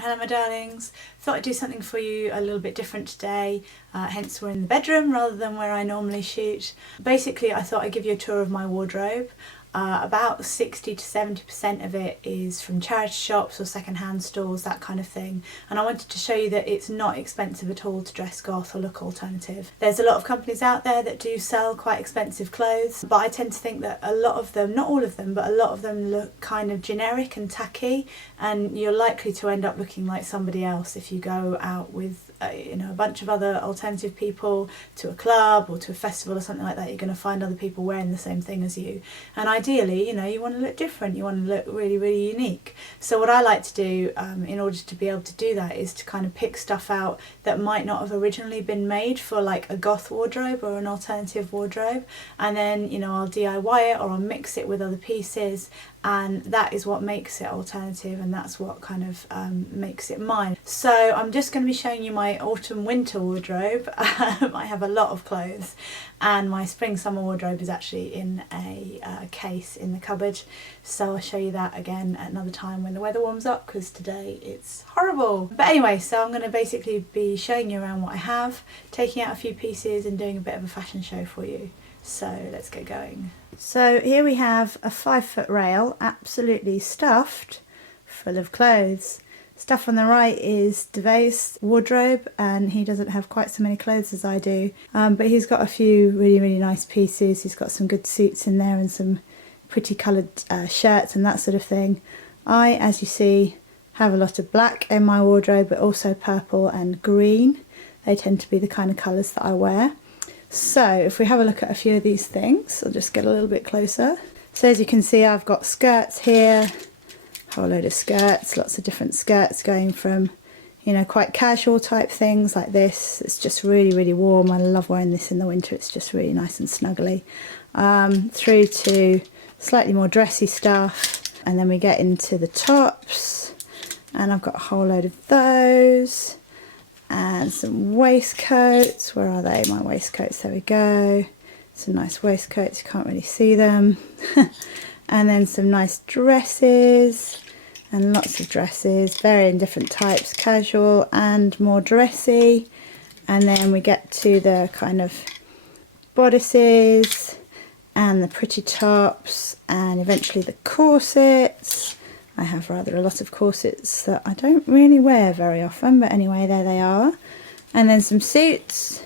Hello my darlings, thought I'd do something for you a little bit different today, hence we're in the bedroom rather than where I normally shoot. Basically I thought I'd give you a tour of my wardrobe. About 60 to 70% of it is from charity shops or second-hand stores, that kind of thing, and I wanted to show you that it's not expensive at all to dress goth or look alternative. There's a lot of companies out there that do sell quite expensive clothes, but I tend to think that a lot of them, not all of them, but a lot of them look kind of generic and tacky, and you're likely to end up looking like somebody else if you go out with a bunch of other alternative people to a club or to a festival or something like that. You're going to find other people wearing the same thing as you, and ideally, you want to look different, you want to look really, really unique. So what I like to do in order to be able to do that is to kind of pick stuff out that might not have originally been made for like a goth wardrobe or an alternative wardrobe, and then I'll DIY it or I'll mix it with other pieces, and that is what makes it alternative, and that's what kind of makes it mine. So I'm just going to be showing you my autumn winter wardrobe. I have a lot of clothes, and my spring summer wardrobe is actually in a case in the cupboard, so I'll show you that again at another time when the weather warms up, because today it's horrible. But anyway, so I'm going to basically be showing you around what I have, taking out a few pieces and doing a bit of a fashion show for you. So let's get going. So here we have a 5-foot rail, absolutely stuffed full of clothes. Stuff on the right is Devay's wardrobe, and he doesn't have quite so many clothes as I do, but he's got a few really, really nice pieces. He's got some good suits in there and some pretty coloured shirts and that sort of thing. I, as you see, have a lot of black in my wardrobe, but also purple and green. They tend to be the kind of colours that I wear. So if we have a look at a few of these things, I'll just get a little bit closer. So as you can see, I've got skirts here, a whole load of skirts, lots of different skirts, going from quite casual type things like this. It's just really, really warm. I love wearing this in the winter. It's just really nice and snuggly. Through to slightly more dressy stuff, and then we get into the tops, and I've got a whole load of those. And some waistcoats. Where are they? My waistcoats. There we go. Some nice waistcoats. You can't really see them. And then some nice dresses. And lots of dresses. Varying different types. Casual and more dressy. And then we get to the kind of bodices. And the pretty tops. And eventually the corsets. I have rather a lot of corsets that I don't really wear very often, but anyway, there they are. And then some suits,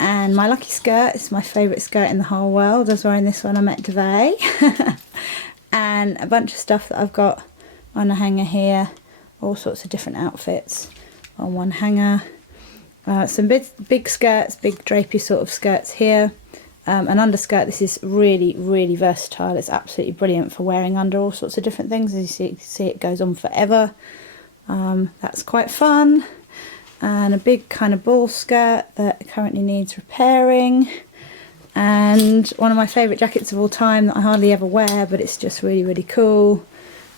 and my lucky skirt is my favourite skirt in the whole world. I was wearing this when I met Devay. And a bunch of stuff that I've got on a hanger here, all sorts of different outfits on one hanger. Some big skirts, big drapey sort of skirts here. An underskirt. This is really, really versatile. It's absolutely brilliant for wearing under all sorts of different things. As you see, it goes on forever. That's quite fun. And a big kind of ball skirt that currently needs repairing. And one of my favourite jackets of all time that I hardly ever wear, but it's just really, really cool.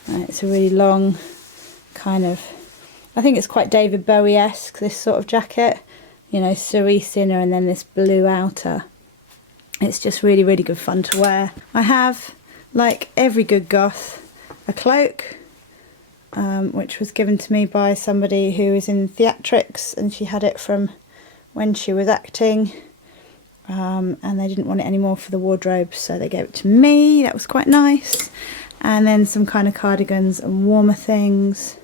It's a really long kind of, I think it's quite David Bowie-esque, this sort of jacket. Cerise inner and then this blue outer. It's just really, really good fun to wear. I have, like every good goth, a cloak, which was given to me by somebody who is in theatrics, and she had it from when she was acting, and they didn't want it anymore for the wardrobe, so they gave it to me. That was quite nice. And then some kind of cardigans and warmer things.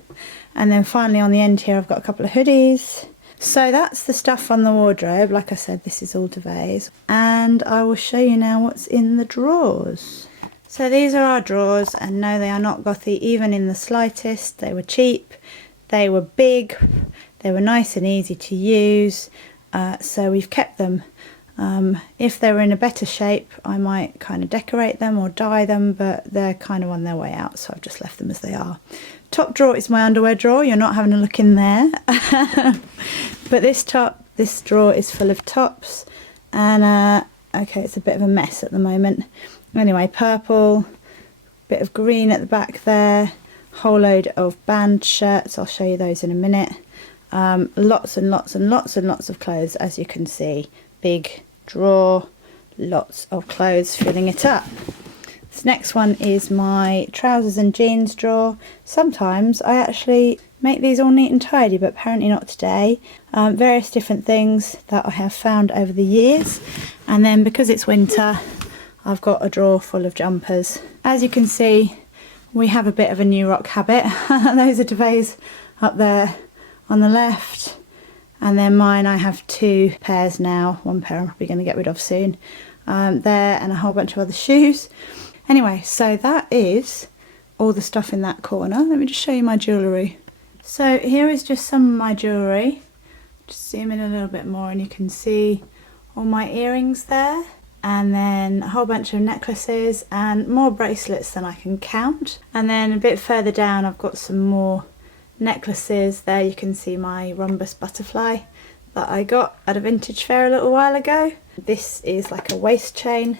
And then finally on the end here I've got a couple of hoodies. So that's the stuff on the wardrobe. Like I said, this is all Devay's. And I will show you now what's in the drawers. So these are our drawers, and no, they are not gothy even in the slightest. They were cheap, they were big, they were nice and easy to use, so we've kept them. If they were in a better shape, I might kind of decorate them or dye them, but they're kind of on their way out, so I've just left them as they are. Top drawer is my underwear drawer. You're not having a look in there. But this drawer is full of tops, and okay, it's a bit of a mess at the moment. Anyway, purple, bit of green at the back there, whole load of band shirts. I'll show you those in a minute. Lots and lots and lots and lots of clothes, as you can see. Big drawer, lots of clothes filling it up. This next one is my trousers and jeans drawer. Sometimes I actually make these all neat and tidy, but apparently not today. Various different things that I have found over the years. And then because it's winter, I've got a drawer full of jumpers. As you can see, we have a bit of a new rock habit. Those are Devay's up there on the left. And then mine, I have 2 pairs now. One pair I'm probably going to get rid of soon. There, and a whole bunch of other shoes. Anyway, so that is all the stuff in that corner. Let me just show you my jewellery. So here is just some of my jewellery. Just zoom in a little bit more and you can see all my earrings there. And then a whole bunch of necklaces and more bracelets than I can count. And then a bit further down I've got some more necklaces. There you can see my rhombus butterfly that I got at a vintage fair a little while ago. This is like a waist chain.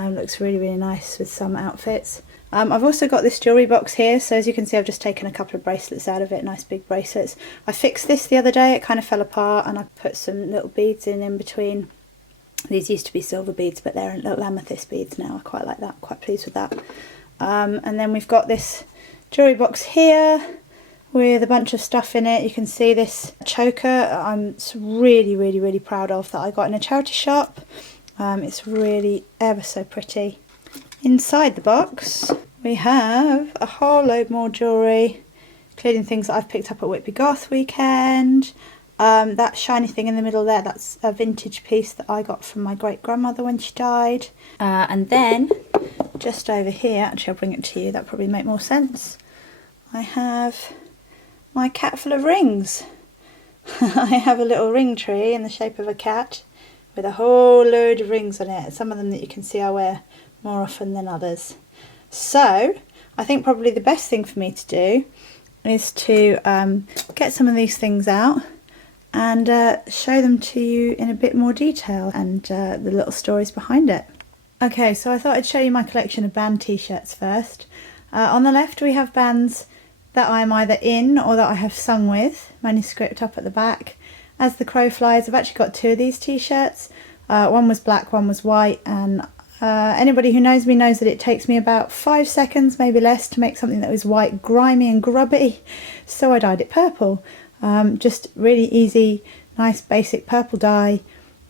Looks really, really nice with some outfits. I've also got this jewellery box here, so as you can see I've just taken a couple of bracelets out of it, nice big bracelets. I fixed this the other day, it kind of fell apart, and I put some little beads in between. These used to be silver beads, but they're little amethyst beads now. I quite like that, quite pleased with that. And then we've got this jewellery box here with a bunch of stuff in it. You can see this choker I'm really, really, really proud of, that I got in a charity shop. It's really ever so pretty. Inside the box we have a whole load more jewellery, including things that I've picked up at Whitby Goth weekend. That shiny thing in the middle there, that's a vintage piece that I got from my great grandmother when she died. And then just over here, actually I'll bring it to you, that'll probably make more sense. I have my cat full of rings. I have a little ring tree in the shape of a cat with a whole load of rings on it. Some of them that you can see I wear more often than others. So I think probably the best thing for me to do is to get some of these things out and show them to you in a bit more detail and the little stories behind it. Okay, so I thought I'd show you my collection of band t-shirts first. On the left we have bands that I'm either in or that I have sung with. Manuscript up at the back. As the crow flies, I've actually got 2 of these t-shirts. One was black, one was white, and anybody who knows me knows that it takes me about 5 seconds, maybe less, to make something that was white, grimy and grubby. So I dyed it purple. Just really easy, nice basic purple dye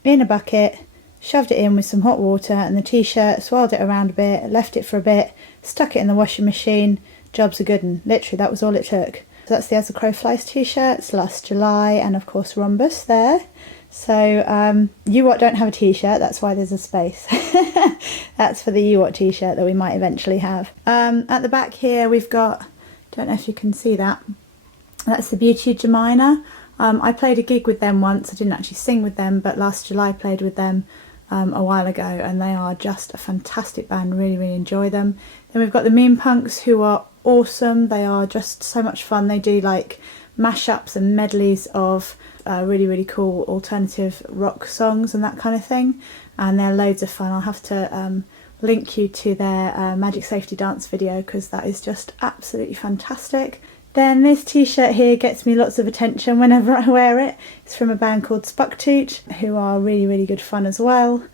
in a bucket, shoved it in with some hot water and the t-shirt, swirled it around a bit, left it for a bit, stuck it in the washing machine, job's a good one. Literally, that was all it took. So that's the As the Crow Flies t-shirts, last July, and of course Rhombus there. So You What don't have a t-shirt, that's why there's a space. That's for the You What t-shirt that we might eventually have. At the back here we've got, don't know if you can see that, that's the Beauty of Gemina. I played a gig with them once. I didn't actually sing with them, but last July I played with them a while ago, and they are just a fantastic band. Really, really enjoy them. Then we've got the Memepunks, who are awesome. They are just so much fun. They do like mashups and medleys of really, really cool alternative rock songs and that kind of thing, and they're loads of fun. I'll have to link you to their Magic Safety Dance video, because that is just absolutely fantastic. Then this t-shirt here gets me lots of attention whenever I wear it. It's from a band called Spellbound, who are really, really good fun as well.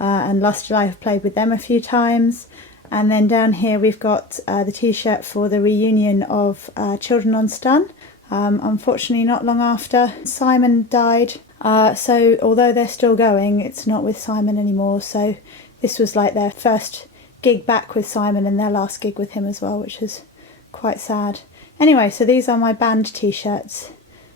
And last July I've played with them a few times. And then down here we've got the t-shirt for the reunion of Children on Stun. Unfortunately not long after Simon died. So although they're still going, it's not with Simon anymore. So this was like their first gig back with Simon and their last gig with him as well, which is quite sad. Anyway, so these are my band t-shirts.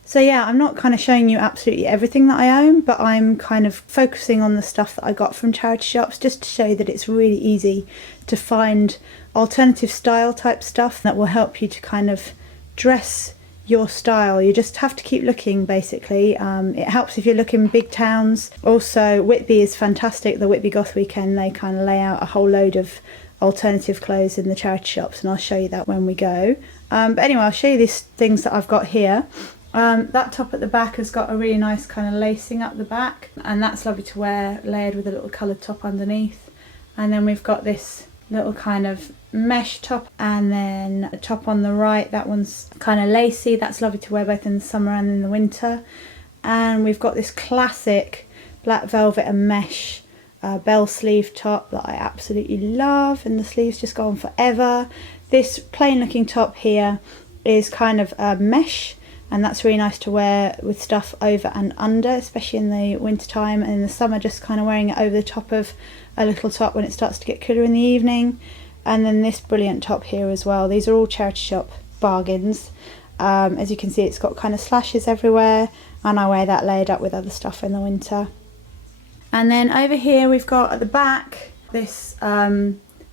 So yeah, I'm not kind of showing you absolutely everything that I own, but I'm kind of focusing on the stuff that I got from charity shops, just to show you that it's really easy to find alternative style type stuff that will help you to kind of dress your style. You just have to keep looking, basically. It helps if you look in big towns. Also, Whitby is fantastic. The Whitby Goth weekend, they kind of lay out a whole load of alternative clothes in the charity shops, and I'll show you that when we go. But anyway, I'll show you these things that I've got here. That top at the back has got a really nice kind of lacing up the back, and that's lovely to wear layered with a little coloured top underneath. And then we've got this little kind of mesh top, and then a top on the right, that one's kind of lacy. That's lovely to wear both in the summer and in the winter. And we've got this classic black velvet and mesh bell sleeve top that I absolutely love, and the sleeves just go on forever. This plain looking top here is kind of a mesh, and that's really nice to wear with stuff over and under, especially in the winter time, and in the summer just kind of wearing it over the top of a little top when it starts to get cooler in the evening. And then this brilliant top here as well. These are all charity shop bargains. As you can see, it's got kind of slashes everywhere, and I wear that layered up with other stuff in the winter. And then over here we've got at the back this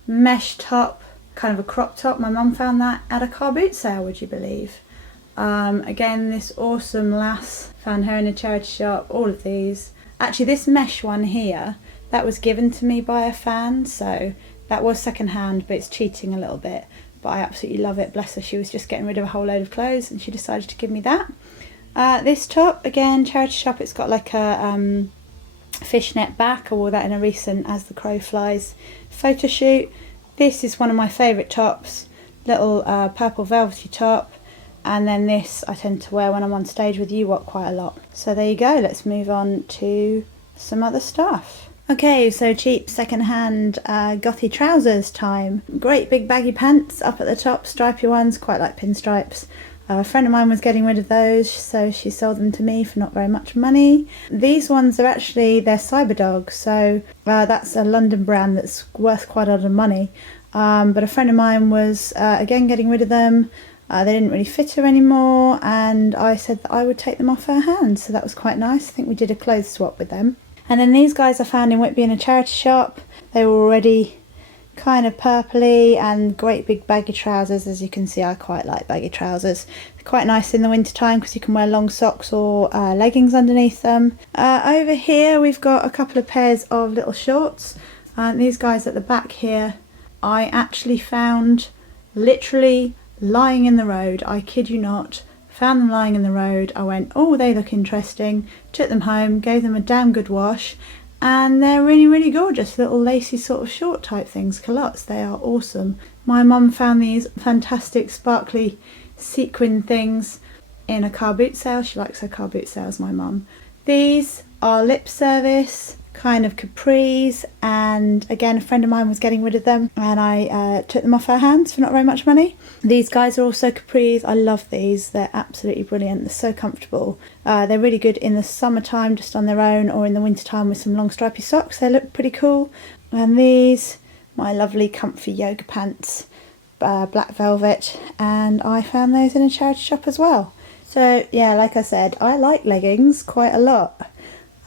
mesh top, kind of a crop top. My mum found that at a car boot sale, would you believe? Again, this awesome lass, found her in a charity shop. All of these. Actually, this mesh one here, that was given to me by a fan, so that was secondhand, but it's cheating a little bit. But I absolutely love it. Bless her, she was just getting rid of a whole load of clothes and she decided to give me that. This top, again, charity shop. It's got like a fishnet back. I wore that in a recent As the Crow Flies photo shoot. This is one of my favourite tops, little purple velvety top. And then this I tend to wear when I'm on stage with You What quite a lot. So there you go, let's move on to some other stuff. Okay, so cheap secondhand gothy trousers time. Great big baggy pants up at the top, stripy ones, quite like pinstripes. A friend of mine was getting rid of those, so she sold them to me for not very much money. These ones are actually, they're Cyberdog, so that's a London brand that's worth quite a lot of money. But a friend of mine was, again, getting rid of them. They didn't really fit her anymore, and I said that I would take them off her hands, so that was quite nice. I think we did a clothes swap with them. And then these guys I found in Whitby in a charity shop. They were already kind of purpley, and great big baggy trousers. As you can see, I quite like baggy trousers. They're quite nice in the winter time because you can wear long socks or leggings underneath them. Over here we've got a couple of pairs of little shorts. These guys at the back here I actually found literally lying in the road. I kid you not. Found them lying in the road. I went, oh, they look interesting. Took them home, gave them a damn good wash, and they're really, really gorgeous. Little lacy sort of short type things, culottes. They are awesome. My mum found these fantastic sparkly sequin things in a car boot sale. She likes her car boot sales, my mum. These are lip service, kind of capris, and again a friend of mine was getting rid of them and I took them off her hands for not very much money. These guys are also capris. I love these. They're absolutely brilliant. They're so comfortable. They're really good in the summertime just on their own, or in the wintertime with some long stripy socks. They look pretty cool. And these, my lovely comfy yoga pants, black velvet, and I found those in a charity shop as well. So yeah, like I said, I like leggings quite a lot.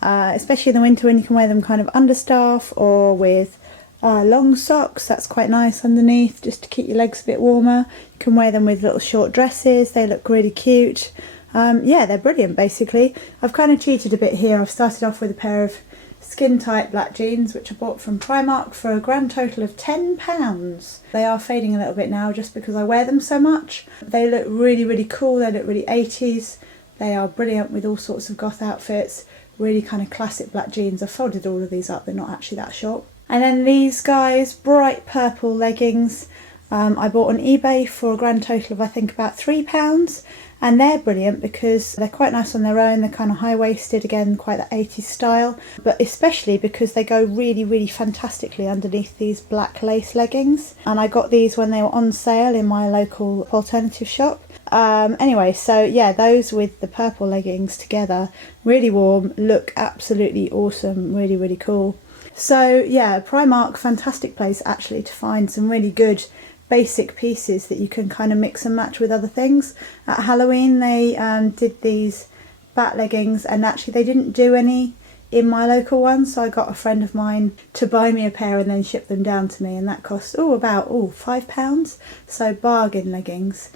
Especially in the winter when you can wear them kind of understaff or with long socks. That's quite nice underneath, just to keep your legs a bit warmer. You can wear them with little short dresses. They look really cute. Yeah, they're brilliant basically. I've kind of cheated a bit here. I've started off with a pair of skin tight black jeans which I bought from Primark for a grand total of £10. They are fading a little bit now just because I wear them so much. They look really, really cool. They look really 80s. They are brilliant with all sorts of goth outfits. Really kind of classic black jeans. I've folded all of these up, they're not actually that short. And then these guys, bright purple leggings. I bought on eBay for a grand total of I think about £3, and they're brilliant because they're quite nice on their own. They're kind of high-waisted, again quite the 80s style, but especially because they go really, really fantastically underneath these black lace leggings. And I got these when they were on sale in my local alternative shop. Anyway, so yeah, those with the purple leggings together, really warm, look absolutely awesome, really, really cool. So yeah, Primark, fantastic place actually to find some really good basic pieces that you can kind of mix and match with other things. At Halloween they did these bat leggings, and actually they didn't do any in my local one, so I got a friend of mine to buy me a pair and then ship them down to me, and that cost about £5, so bargain leggings.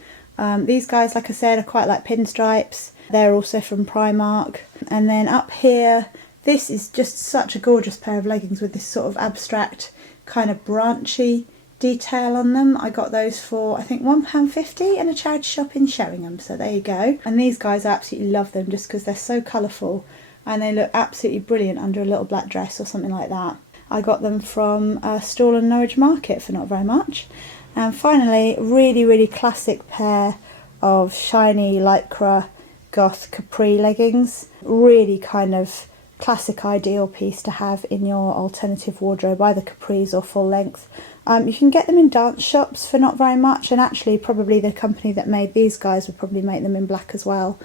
These guys, like I said, are quite like pinstripes. They're also from Primark. And then up here, this is just such a gorgeous pair of leggings with this sort of abstract kind of branchy detail on them. I got those for I think £1.50 in a charity shop in Sheringham, so there you go. And these guys, I absolutely love them just because they're so colourful and they look absolutely brilliant under a little black dress or something like that. I got them from a stall in Norwich Market for not very much. And finally, really, really classic pair of shiny lycra goth capri leggings. Really kind of classic ideal piece to have in your alternative wardrobe, either capris or full length. You can get them in dance shops for not very much, and actually probably the company that made these guys would probably make them in black as well.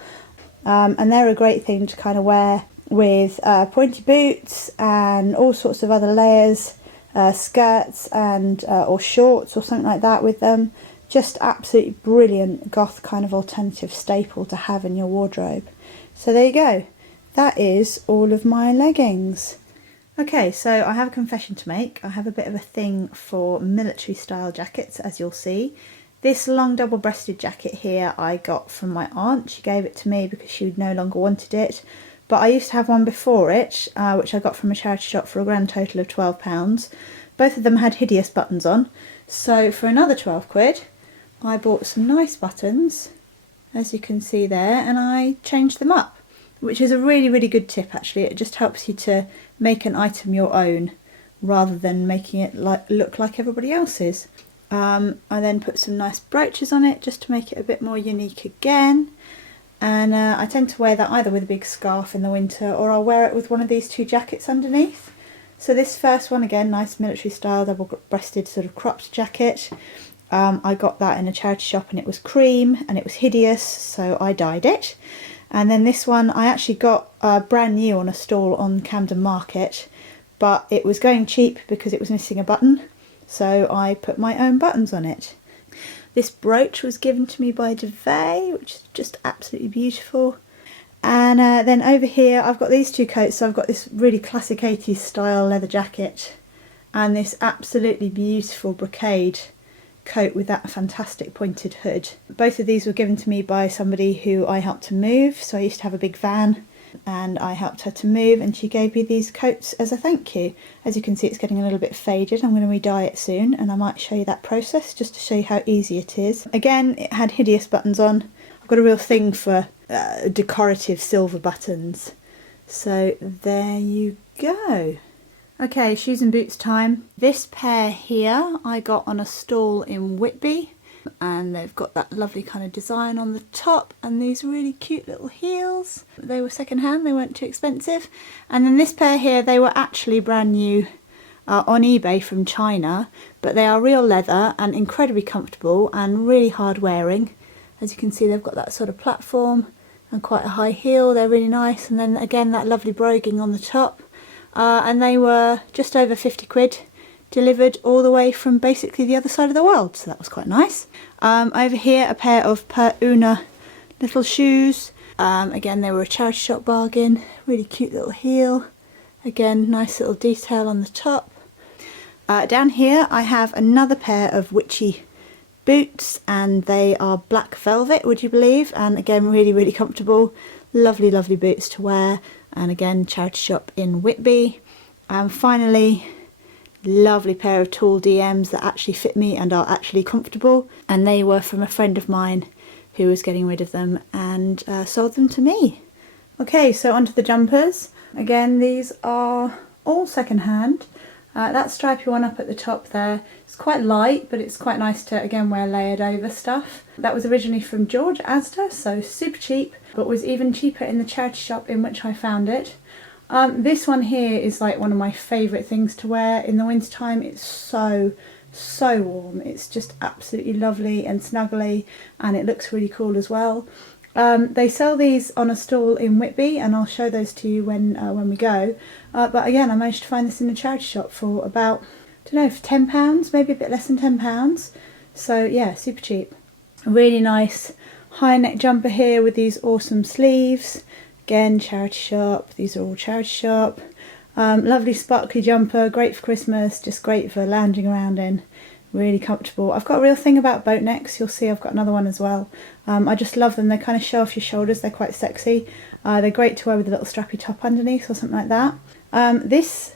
And they're a great thing to kind of wear with pointy boots and all sorts of other layers, skirts and or shorts or something like that with them. Just absolutely brilliant goth kind of alternative staple to have in your wardrobe. So there you go. That is all of my leggings. Okay, so I have a confession to make. I have a bit of a thing for military style jackets, as you'll see. This long double-breasted jacket here I got from my aunt. She gave it to me because she no longer wanted it. But I used to have one before it, which I got from a charity shop for a grand total of £12. Both of them had hideous buttons on. So for another 12 quid, I bought some nice buttons, as you can see there, and I changed them up, which is a really, really good tip actually. It just helps you to make an item your own rather than making it look like everybody else's. I then put some nice brooches on it just to make it a bit more unique again. And I tend to wear that either with a big scarf in the winter, or I'll wear it with one of these two jackets underneath. So this first one, again, nice military style double-breasted sort of cropped jacket. I got that in a charity shop and it was cream and it was hideous, so I dyed it. And then this one I actually got brand new on a stall on Camden Market, but it was going cheap because it was missing a button, so I put my own buttons on it. This brooch was given to me by Duvet, which is just absolutely beautiful. And then over here I've got these two coats. So I've got this really classic 80s style leather jacket and this absolutely beautiful brocade coat with that fantastic pointed hood. Both of these were given to me by somebody who I helped to move. So I used to have a big van and I helped her to move, and she gave me these coats as a thank you. As you can see, it's getting a little bit faded. I'm going to re-dye it soon, and I might show you that process just to show you how easy it is. Again, it had hideous buttons on. I've got a real thing for decorative silver buttons. So there you go. Okay, shoes and boots time. This pair here I got on a stall in Whitby, and they've got that lovely kind of design on the top and these really cute little heels. They were secondhand, they weren't too expensive. And then this pair here, they were actually brand new on eBay from China, but they are real leather and incredibly comfortable and really hard wearing. As you can see, they've got that sort of platform and quite a high heel. They're really nice, and then again that lovely broguing on the top. And they were just over 50 quid, delivered all the way from basically the other side of the world, so that was quite nice. Over here, a pair of Per Una little shoes. Again, they were a charity shop bargain. Really cute little heel. Again, nice little detail on the top. Down here I have another pair of Witchy Boots, and they are black velvet, would you believe, and again really, really comfortable. Lovely, lovely boots to wear, and again charity shop in Whitby. And finally, lovely pair of tall DMs that actually fit me and are actually comfortable, and they were from a friend of mine who was getting rid of them and sold them to me. Okay, so onto the jumpers. Again, these are all secondhand. That stripy one up at the top there, it's quite light, but it's quite nice to again wear layered over stuff. That was originally from George Asda, so super cheap, but was even cheaper in the charity shop in which I found it. This one here is like one of my favourite things to wear in the winter time. It's so warm. It's just absolutely lovely and snuggly, and it looks really cool as well. They sell these on a stall in Whitby, and I'll show those to you when we go. But again, I managed to find this in a charity shop for about, I don't know, for £10, maybe a bit less than £10. So yeah, super cheap. A really nice high neck jumper here with these awesome sleeves. Again, charity shop. These are all charity shop. Lovely sparkly jumper, great for Christmas, just great for lounging around in. Really comfortable. I've got a real thing about boat necks. You'll see I've got another one as well. I just love them. They kind of show off your shoulders. They're quite sexy. They're great to wear with a little strappy top underneath or something like that. This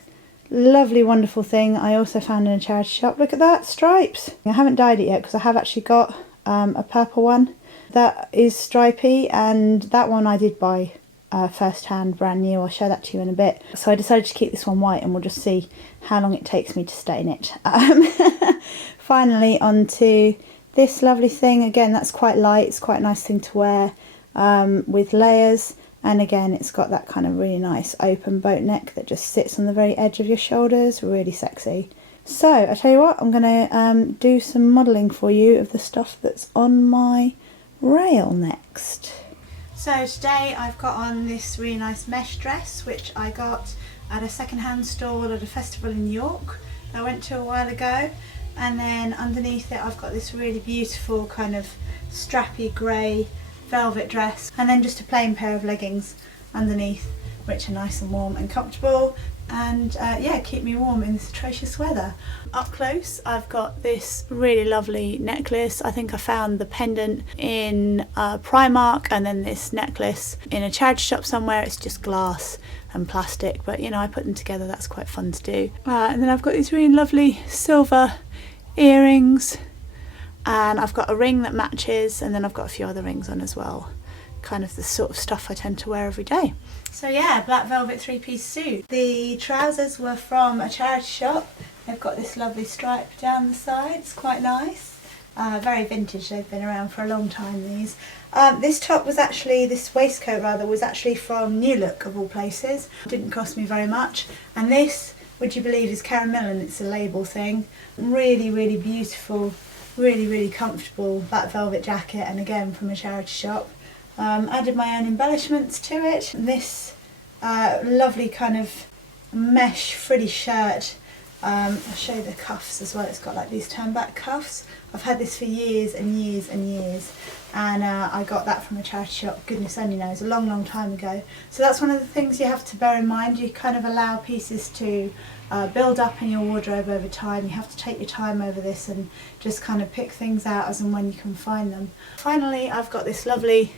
lovely wonderful thing I also found in a charity shop. Look at that, stripes. I haven't dyed it yet because I have actually got a purple one that is stripy, and that one I did buy first hand, brand new. I'll show that to you in a bit. So I decided to keep this one white, and we'll just see how long it takes me to stain it. Finally, onto this lovely thing. Again, that's quite light. It's quite a nice thing to wear with layers. And again, it's got that kind of really nice open boat neck that just sits on the very edge of your shoulders, really sexy. So I tell you what, I'm going to do some modelling for you of the stuff that's on my rail next. So today I've got on this really nice mesh dress, which I got at a secondhand stall at a festival in York that I went to a while ago. And then underneath it I've got this really beautiful kind of strappy grey velvet dress, and then just a plain pair of leggings underneath, which are nice and warm and comfortable, and yeah, keep me warm in this atrocious weather. Up close I've got this really lovely necklace. I think I found the pendant in Primark, and then this necklace in a charity shop somewhere. It's just glass and plastic, but you know, I put them together, that's quite fun to do. And then I've got these really lovely silver earrings, and I've got a ring that matches, and then I've got a few other rings on as well. Kind of the sort of stuff I tend to wear every day. So yeah, black velvet three-piece suit. The trousers were from a charity shop. They've got this lovely stripe down the side, it's quite nice. Very vintage, they've been around for a long time, these. This top was actually, this waistcoat rather, was actually from New Look of all places. Didn't cost me very much. And this, would you believe, is caramel, and it's a label thing. Really, really beautiful, really, really comfortable black velvet jacket, and again from a charity shop. Added my own embellishments to it. And this lovely kind of mesh frilly shirt. I'll show you the cuffs as well. It's got like these turn back cuffs. I've had this for years and years and years, and I got that from a charity shop, goodness only knows, a long, long time ago. So that's one of the things you have to bear in mind. You kind of allow pieces to build up in your wardrobe over time. You have to take your time over this and just kind of pick things out as and when you can find them. Finally, I've got this lovely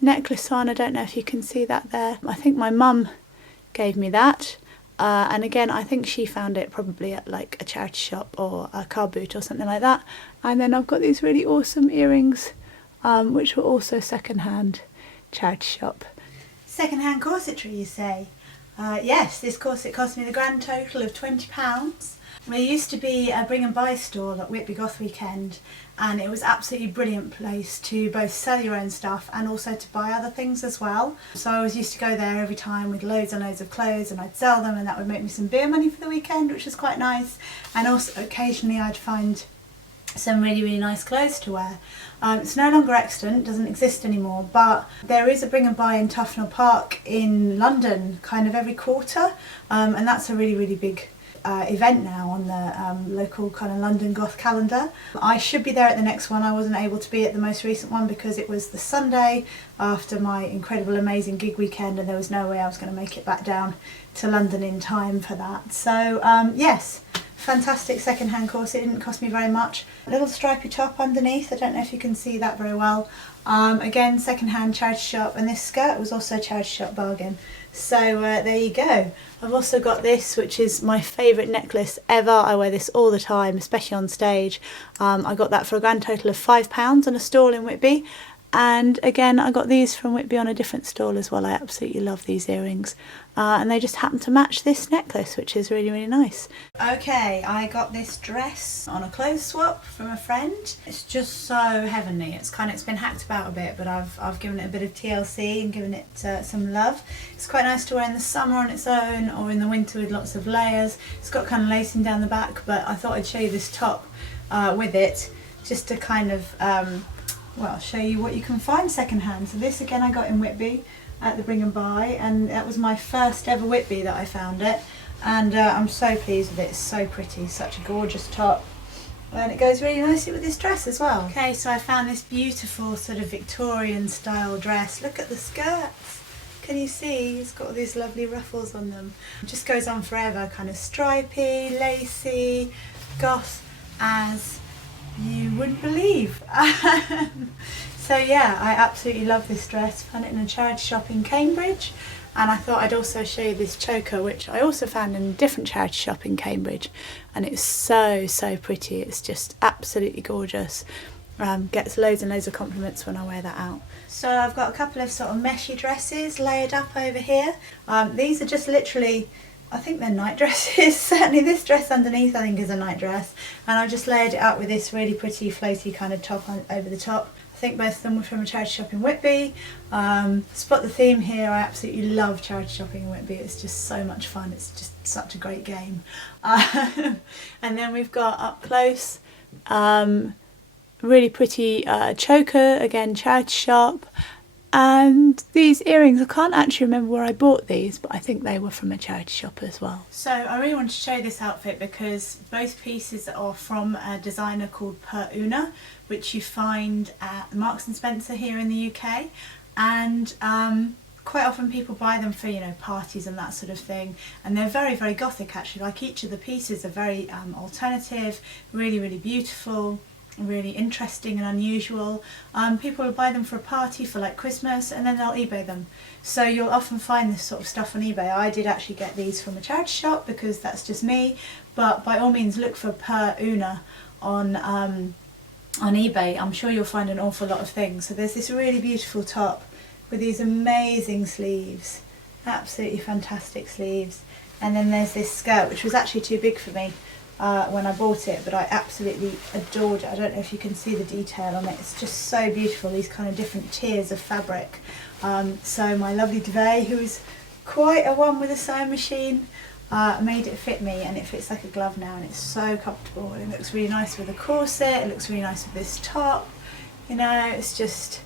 necklace on. I don't know if you can see that there. I think my mum gave me that. And again, I think she found it probably at like a charity shop or a car boot or something like that. And then I've got these really awesome earrings, which were also secondhand charity shop. Secondhand corsetry, you say? Yes, this corset cost me the grand total of £20. There used to be a bring and buy stall at Whitby Goth weekend, and it was absolutely brilliant place to both sell your own stuff and also to buy other things as well. So I always used to go there every time with loads and loads of clothes, and I'd sell them, and that would make me some beer money for the weekend, which was quite nice. And also occasionally I'd find some really, really nice clothes to wear. It's no longer extant, doesn't exist anymore, but there is a bring and buy in Tufnell Park in London kind of every quarter, and that's a really, really big event now on the local kind of London Goth calendar. I should be there at the next one. I wasn't able to be at the most recent one because it was the Sunday after my incredible, amazing gig weekend, and there was no way I was going to make it back down to London in time for that. So yes, fantastic second-hand corset. It didn't cost me very much. A little stripy top underneath. I don't know if you can see that very well. Again, second-hand charity shop, and this skirt was also a charity shop bargain. So there you go. I've also got this, which is my favourite necklace ever. I wear this all the time, especially on stage. I got that for a grand total of £5 on a stall in Whitby. And again, I got these from Whitby on a different stall as well. I absolutely love these earrings. And they just happen to match this necklace, which is really, really nice. Okay, I got this dress on a clothes swap from a friend. It's just so heavenly. It's been hacked about a bit, but I've given it a bit of TLC and given it some love. It's quite nice to wear in the summer on its own, or in the winter with lots of layers. It's got kind of lacing down the back, but I thought I'd show you this top with it, just to kind of well, show you what you can find secondhand. So this again I got in Whitby at the Bring and Buy, and that was my first ever Whitby that I found it, and I'm so pleased with it. It's so pretty, such a gorgeous top, and it goes really nicely with this dress as well. Okay, so I found this beautiful sort of Victorian style dress. Look at the skirts. Can you see? It's got all these lovely ruffles on them. It just goes on forever, kind of stripy, lacy, goth as you wouldn't believe. So yeah, I absolutely love this dress. Found it in a charity shop in Cambridge, and I thought I'd also show you this choker, which I also found in a different charity shop in Cambridge, and it's so, so pretty. It's just absolutely gorgeous. Gets loads and loads of compliments when I wear that out. So I've got a couple of sort of meshy dresses layered up over here. These are just literally, I think they're night dresses. Certainly this dress underneath I think is a night dress, and I've just layered it up with this really pretty floaty kind of top over the top. I think both of them were from a charity shop in Whitby. Spot the theme here. I absolutely love charity shopping in Whitby. It's just so much fun. It's just such a great game. And then we've got up close, really pretty choker, again charity shop. And these earrings, I can't actually remember where I bought these, but I think they were from a charity shop as well. So I really wanted to show this outfit because both pieces are from a designer called Per Una, which you find at Marks and Spencer here in the UK. And quite often people buy them for, you know, parties and that sort of thing. And they're very, very gothic actually. Like, each of the pieces are very alternative, really, really beautiful, really interesting and unusual. People will buy them for a party, for like Christmas, and then they'll eBay them. So you'll often find this sort of stuff on eBay. I did actually get these from a charity shop because that's just me, but by all means look for Per Una on eBay. I'm sure you'll find an awful lot of things. So there's this really beautiful top with these amazing sleeves, absolutely fantastic sleeves, and then there's this skirt which was actually too big for me when I bought it, but I absolutely adored it. I don't know if you can see the detail on it. It's just so beautiful, these kind of different tiers of fabric. So my lovely duvet, who is quite a one with a sewing machine, made it fit me, and it fits like a glove now, and it's so comfortable. It looks really nice with a corset, it looks really nice with this top, you know, it's just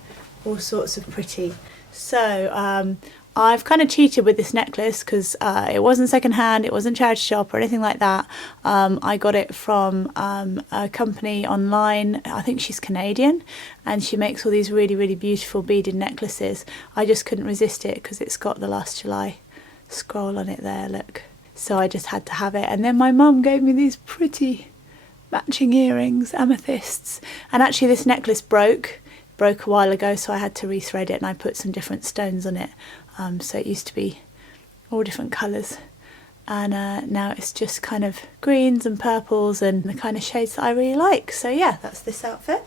all sorts of pretty. So I've kind of cheated with this necklace because it wasn't secondhand, it wasn't charity shop or anything like that. I got it from a company online. I think she's Canadian, and she makes all these really, really beautiful beaded necklaces. I just couldn't resist it because it's got the Last July scroll on it there, look. So I just had to have it. And then my mum gave me these pretty matching earrings, amethysts. And actually this necklace broke a while ago, so I had to rethread it, and I put some different stones on it. So it used to be all different colours, and now it's just kind of greens and purples and the kind of shades that I really like. So yeah, that's this outfit.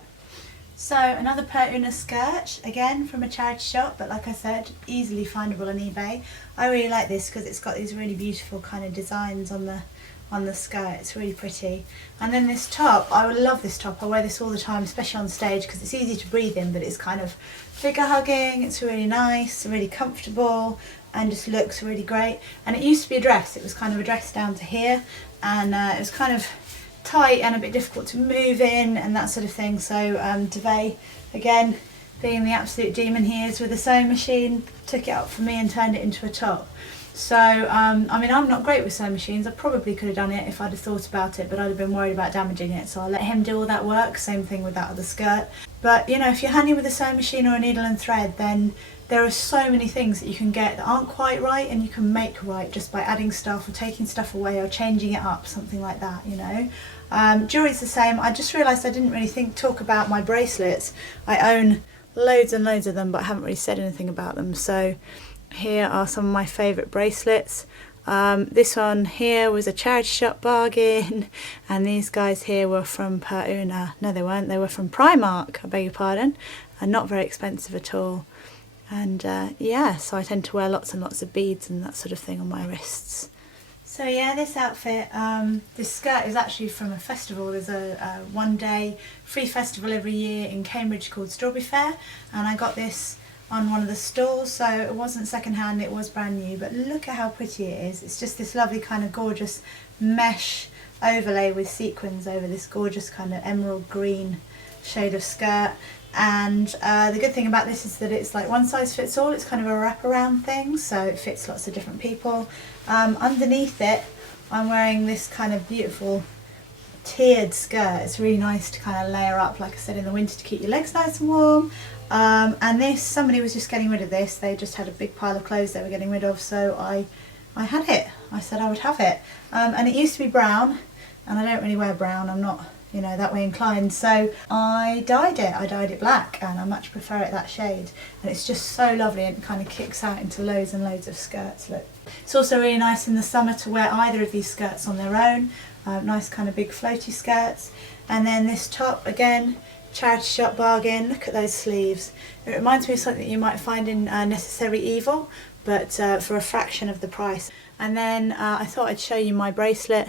So another Per Una skirt, again from a charity shop, but like I said, easily findable on eBay. I really like this because it's got these really beautiful kind of designs on the skirt. It's really pretty. And then this top, I would love this top. I wear this all the time, especially on stage, because it's easy to breathe in, but it's kind of figure hugging. It's really nice, really comfortable, and just looks really great. And it used to be a dress. It was kind of a dress down to here, and it was kind of tight and a bit difficult to move in and that sort of thing. So duvet, again, being the absolute demon he is with a sewing machine, took it up for me and turned it into a top. So, I mean, I'm not great with sewing machines. I probably could have done it if I'd have thought about it, but I'd have been worried about damaging it, so I let him do all that work. Same thing with that other skirt. But, you know, if you're handy with a sewing machine or a needle and thread, then there are so many things that you can get that aren't quite right and you can make right just by adding stuff or taking stuff away or changing it up, something like that, you know. Jewellery's the same. I just realised I didn't really talk about my bracelets. I own loads and loads of them, but I haven't really said anything about them. So here are some of my favourite bracelets. This one here was a charity shop bargain, and these guys here were from Per Una. No, they weren't. They were from Primark, I beg your pardon, and not very expensive at all. And yeah, so I tend to wear lots and lots of beads and that sort of thing on my wrists. So yeah, this outfit, this skirt is actually from a festival. There's a one-day free festival every year in Cambridge called Strawberry Fair, and I got this on one of the stalls, so it wasn't secondhand, it was brand new, but look at how pretty it is. It's just this lovely kind of gorgeous mesh overlay with sequins over this gorgeous kind of emerald green shade of skirt. And the good thing about this is that it's like one size fits all. It's kind of a wraparound thing, so it fits lots of different people. Underneath it, I'm wearing this kind of beautiful tiered skirt. It's really nice to kind of layer up, like I said, in the winter to keep your legs nice and warm. And this, somebody was just getting rid of this. They just had a big pile of clothes they were getting rid of, so I had it. I said I would have it. And it used to be brown, and I don't really wear brown. I'm not, you know, that way inclined, so I dyed it. I dyed it black, and I much prefer it that shade. And it's just so lovely, and it kind of kicks out into loads and loads of skirts. Look, it's also really nice in the summer to wear either of these skirts on their own. Nice kind of big floaty skirts. And then this top, again, charity shop bargain. Look at those sleeves. It reminds me of something that you might find in Necessary Evil, but for a fraction of the price. And then I thought I'd show you my bracelet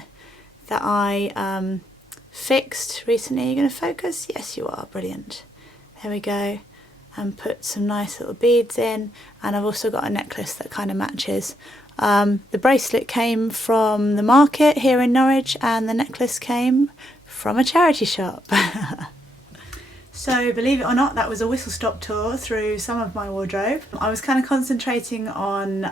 that I fixed recently. Are you going to focus? Yes, you are. Brilliant. There we go. And put some nice little beads in, and I've also got a necklace that kind of matches. The bracelet came from the market here in Norwich, and the necklace came from a charity shop. So believe it or not, that was a whistle stop tour through some of my wardrobe. I was kind of concentrating on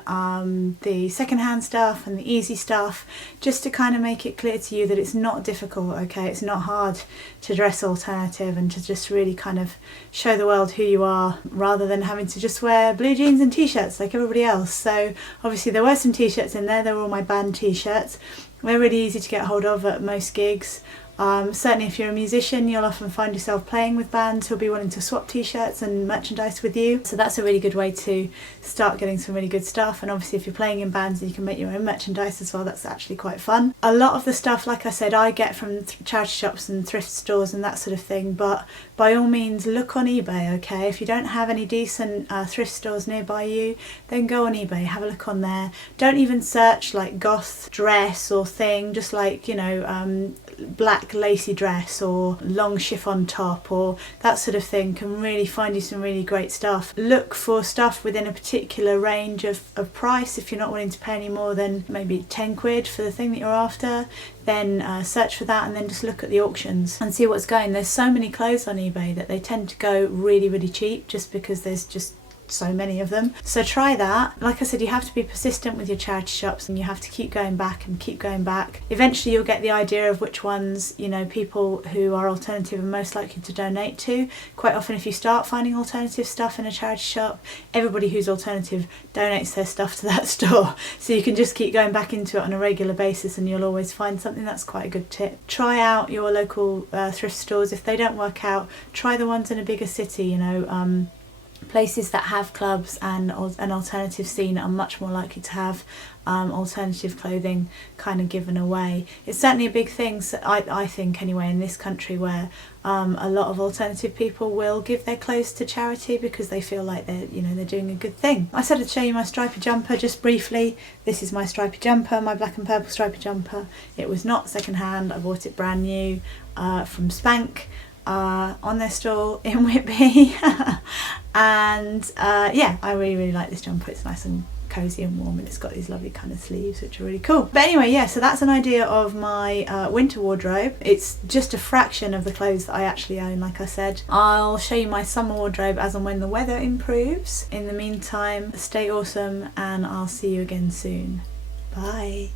the secondhand stuff and the easy stuff, just to kind of make it clear to you that it's not difficult, okay? It's not hard to dress alternative, and to just really kind of show the world who you are, rather than having to just wear blue jeans and t-shirts like everybody else. So obviously there were some t-shirts in there. They were all my band t-shirts. They're really easy to get hold of at most gigs. Certainly if you're a musician, you'll often find yourself playing with bands who'll be wanting to swap t-shirts and merchandise with you. So that's a really good way to start getting some really good stuff. And obviously if you're playing in bands and you can make your own merchandise as well, that's actually quite fun. A lot of the stuff, like I said, I get from charity shops and thrift stores and that sort of thing, but by all means look on eBay, okay? If you don't have any decent thrift stores nearby you, then go on eBay, have a look on there. Don't even search like goth dress or thing, just like, you know, black lacy dress or long chiffon top or that sort of thing can really find you some really great stuff. Look for stuff within a particular range of price. If you're not willing to pay any more than maybe 10 quid for the thing that you're after, then search for that, and then just look at the auctions and see what's going. There's so many clothes on eBay that they tend to go really, really cheap just because there's just so many of them. So try that. Like I said, you have to be persistent with your charity shops, and you have to keep going back and keep going back. Eventually you'll get the idea of which ones, you know, people who are alternative are most likely to donate to. Quite often if you start finding alternative stuff in a charity shop, everybody who's alternative donates their stuff to that store. So you can just keep going back into it on a regular basis, and you'll always find something. That's quite a good tip. Try out your local thrift stores. If they don't work out, try the ones in a bigger city, you know. Places that have clubs and an alternative scene are much more likely to have alternative clothing kind of given away. It's certainly a big thing, so I think anyway, in this country, where a lot of alternative people will give their clothes to charity because they feel like they're doing a good thing. I said I'd show you my stripy jumper just briefly. This is my stripy jumper, my black and purple stripy jumper. It was not secondhand. I bought it brand new from Spank. On their store in Whitby. And yeah, I really like this jumper. It's nice and cozy and warm, and it's got these lovely kind of sleeves which are really cool. But anyway, yeah, so that's an idea of my winter wardrobe. It's just a fraction of the clothes that I actually own, like I said. I'll show you my summer wardrobe as and when the weather improves. In the meantime, stay awesome, and I'll see you again soon. Bye.